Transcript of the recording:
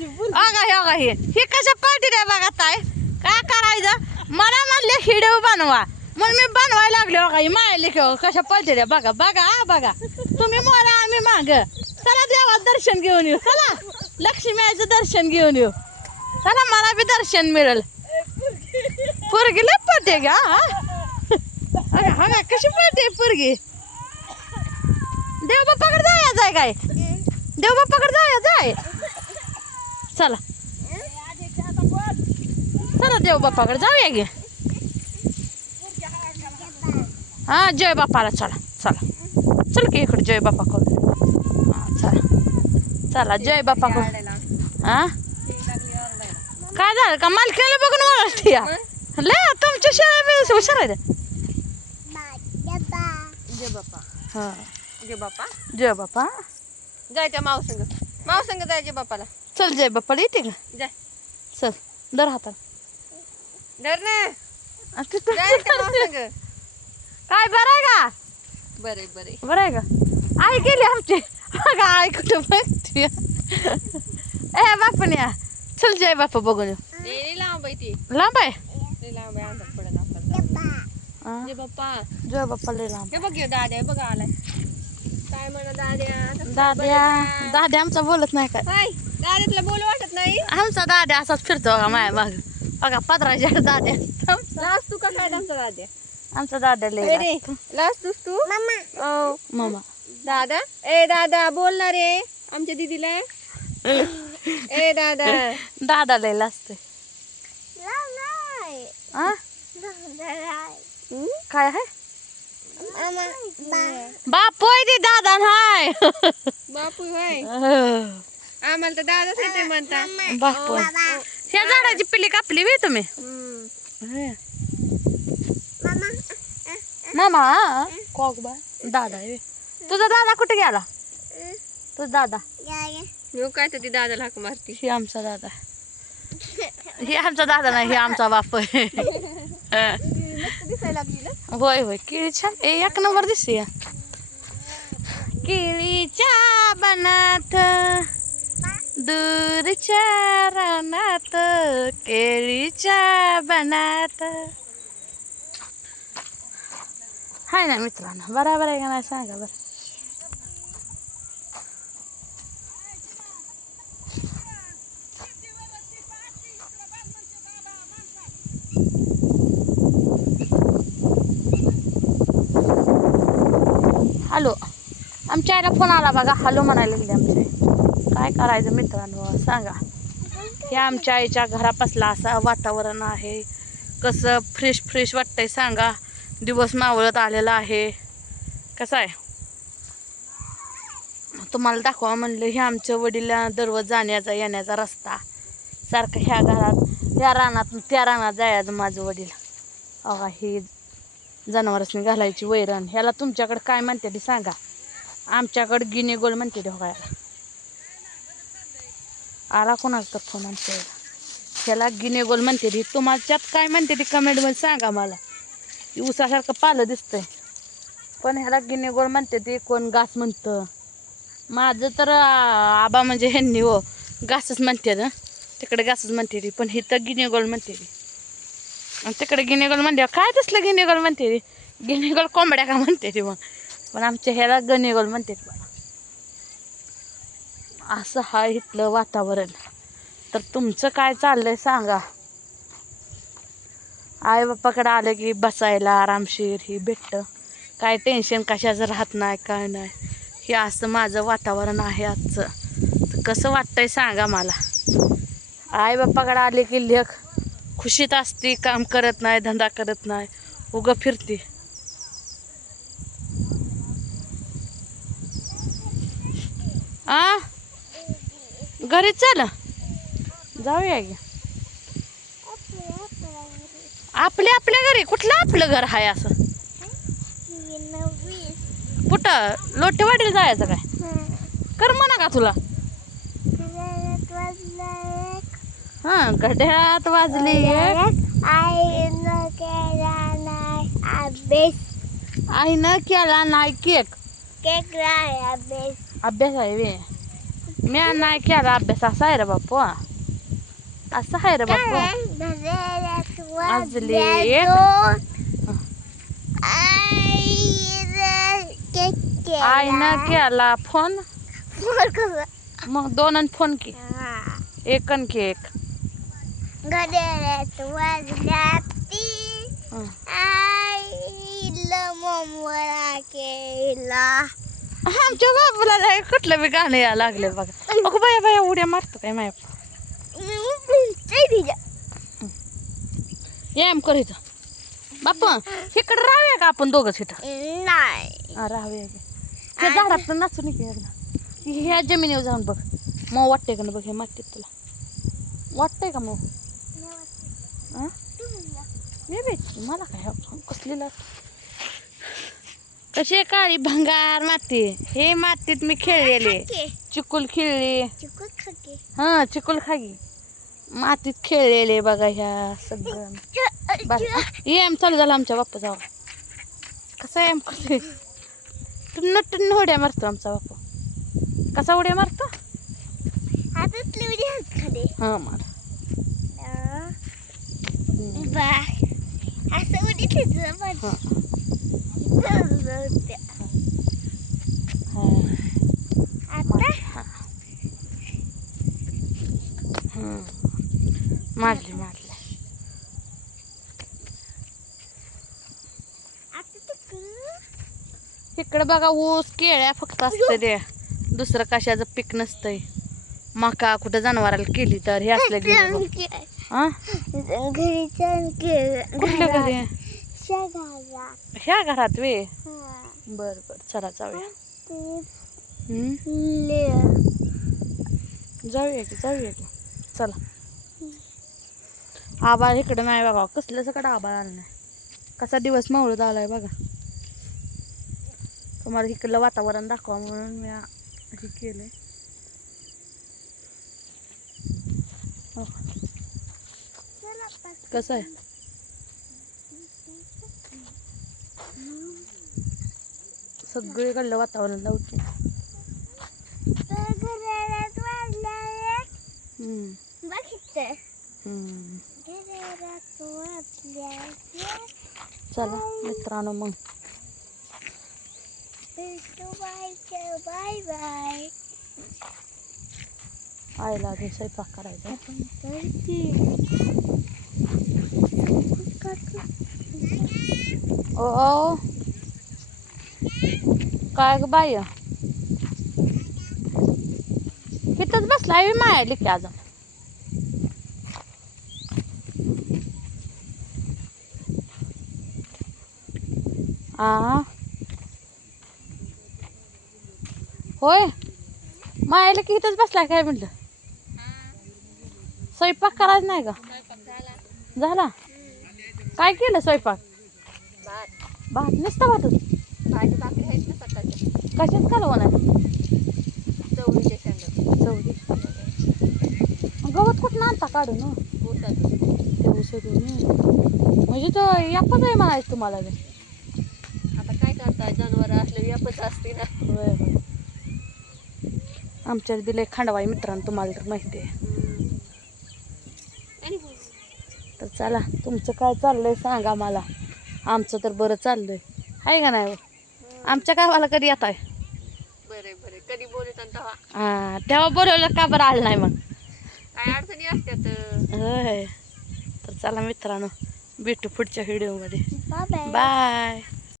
अगा हे कशा पार्टी द्या बघा ताय काय करायचं मला म्हणले हिडो बनवा म्हणून मी बनवायला लागले बघा ही मायले कशा पार्टी द्या बघा बघा बघा तुम्ही मोरा आम्ही माग चला देवा दर्शन घेऊन येऊ चला लक्ष्मीचं दर्शन घेऊन येऊ चला मला बी दर्शन मिळेल पोरगी लय पडते का हा कशी पडते पोरगी देव बाप्पाकडे जायचं आहे काय देव बाप्पाकडे जायचं आहे चला चला देव बाप्पाकडे जाऊया गे हा जय बाप्पाला चला चला चल की इकडे जय बाप्पाकडे हा चला चला जय बाप्पाकडे हा काय झालं का मालकीला बघून ओळखते या लय तुमच्या शाळेत हुशार आहे जय बाप्पा हा जय बाप्पा जय बाप्पा जायच्या मावसंग जायचे बाप्पाला चल जय बाप्पाला येते का जाय चल दर हातात डर ना तिथं जायचं मावसंग काय बरं आहे का बरे बरे बरं आहे का आई गेली आमची बघा आई कुठं बघते ए बाप्पा या चल जय बाप्पा बघून येऊ. लांब आहे ती लांब आहे लांब आहे अंधार पडत आपल्याला हा. जय बाप्पा जय बाप्पा लय लांब हे बघ दाद्या बघा आलाय काय म्हणा दाद्या दाद्या दाद्या आमचा बोलत नाही काय हाय दाद्यातला बोल वाटत नाही आमचा दाद्या असाच फिरतो बघा माया माग बघा पदराच्या दाद्या लास्ट तू का काय आमचा दाद्या आमचा दाद्या लय रे लास्ट तू मामा ओ मामा दादा ए दादा बोलणार रे आमच्या दीदीला ए दादा दादा लय लाजतोय आ काय आहे बापू आहे ते दादा नाही बापू होय आम्हाला तर दादाच येते म्हणता बापू ह्या झाडाची पिल्ली कापली बी तुम्ही मामा कॉक बा दादा आहे तुझा दादा कुठे गेला तुझा दादा मी काय तर ती दादाला हाक मारती ही आमचा दादा हे आमचा दादा नाही हे आमचा बाप आहे दिसायला लागली ना होय होय केळी छान एक नंबर दिसते केळीच्या बनात दूरच्या रानात केळीच्या बनात हाय ना मित्रांनो बरोबर आहे का नाही सांगा बरं हॅलो आमच्या आईला फोन आला बघा हॅलो म्हणायला लागले आमच्या आई काय करायचं मित्रांनो सांगा हे आमच्या आईच्या घरापासला असं वातावरण आहे कसं फ्रेश फ्रेश वाटतंय सांगा दिवस मावळत आलेला आहे कसं आहे तुम्हाला दाखवा म्हणलं हे आमच्या वडील दररोज जाण्याचा येण्याचा रस्ता सारखं ह्या घरात ह्या रानात त्या रानात जायचं माझं वडील अगा ही जनावरांनी घालायची वैरण ह्याला तुमच्याकडे काय म्हणते ते सांगा आमच्याकडे गिनी गोल म्हणते ते ह्याला आला कोणाचा तर फोन आमच्या ह्याला गिनी गोल म्हणते ती तुम्हाच्यात काय म्हणते ती कमेंटमध्ये सांगा मला ऊसासारखं पालं दिसतंय पण ह्याला गिनी गोल म्हणते ती कोण घास म्हणतं माझं तर आबा म्हणजे ह्यांनी हो घासच म्हणते ना तिकडे घासच म्हणते ती पण ही तर गिनी गोल म्हणते ती आणि तिकडे गिनेगोल म्हणते काय दिसलं गिनेगोल म्हणते ती गिनेगोल कोंबड्या का म्हणते ती मग पण आमच्या ह्याला गणेगोल म्हणते बघा असं हा इथलं वातावरण तर तुमचं काय चाललंय सांगा आई बाप्पाकडे आलं की बसायला आरामशीर ही भेटतं काय टेन्शन कशाचं राहत नाही काय नाही हे असं माझं वातावरण आहे आजचं तर कसं वाटतंय सांगा मला आई बाप्पाकडे आले की लेख खुशीत असते काम करत नाही धंदा करत नाही उगं फिरते घरी चल जाऊया की आपल्या आपल्या घरी कुठलं आपलं घर आहे असं कुठं लोटेवाडीला जायचं काय कर म्हणा का तुला हा घड्याळात वाजली आईनं केला नाही केक केक अभ्यास आहे वे मी नाही केला अभ्यास. असा आहे रे बापू, असं आहे रे बापू. वाजले एक. आईनं केला फोन, मग 2 आणि फोन की 1 आणि की 1. घड्याळ्यात वाजल्या 3 आईला मम्मला केला. आमच्या बाबूला नाही कुठलं बी गाणं यायला लागले बघा. अगं बाया बाया उड्या मारतो काय माय एम करायचं बाप. इकडं राहूया का आपण दोघंच इथं? नाही राहूया की. त्या झाडात नाचून की एकदा. ह्या जमिनीवर जाऊन बघ, मग वाटतंय का ना बघ. हे मातीत तुला वाटतंय का मग? मी बी मला काय कसली लाग. कशी काळी भंगार माती. हे मातीत मी खेळलेले, चिकुल खेळले. हा चिकुल खागी मातीत खेळलेले बघा. ह्या सगळं बस एम चालू झाला आमच्या बाप्पा. जावा कसा एम करते टुन्न उड्या मारतो आमचा बाप्पा. कसा उड्या मारतो? हा मार. मारली मारली. इकडे बघा ऊस केळ्या फक्त असते रे, दुसरं कशाचं पीक नसतंय. मका कुठं जनावराला केली तर हे असलं घेऊन. कुठल्या घरी? ह्या घरात वे. बर बर चला जाऊया. जाऊया की चला. आबाळ इकडं नाही बघा, कसलं सकडं आबाळ आलं नाही. कसा दिवस मावळत आलाय बघा. तुम्हाला इकडलं वातावरण दाखवा म्हणून मी हे केलंय. कसं आहे? सगळीकडलं वातावरण लावते. चला मित्रांनो मग बाय बाय. आईला अजून स्वयंपाक करायचा. ओ काय ग बाय, इथंच बसलाय माया की अजून. होय मायाला की इथंच बसलाय काय म्हटलं? स्वयंपाक करायचं नाही का? झाला. काय केलं स्वयंपाक? भात नुसता भातच. कशाच कालवण आहे? चवळी. गवत कुठं आणता काढून? म्हणजे तो यापच आहे म्हणायचं तुम्हाला. आता काय करता, जनावर असले यापच असते ना. होय होय. आमच्या दिले खांडवाई मित्रांनो, तुम्हाला तर माहिती आहे. तर चला तुमचं काय चाललंय सांगा मला. आमचं तर बरं चाललंय आहे का नाही? आमच्या गावाला कधी येत आहे? बरे बरे कधी बोलत तेव्हा. तेव्हा बोलवलं का बरं आलं नाही मग? काय अडचणी असतात. होय. तर चला मित्रांनो भेटू पुढच्या व्हिडिओमध्ये. बाय.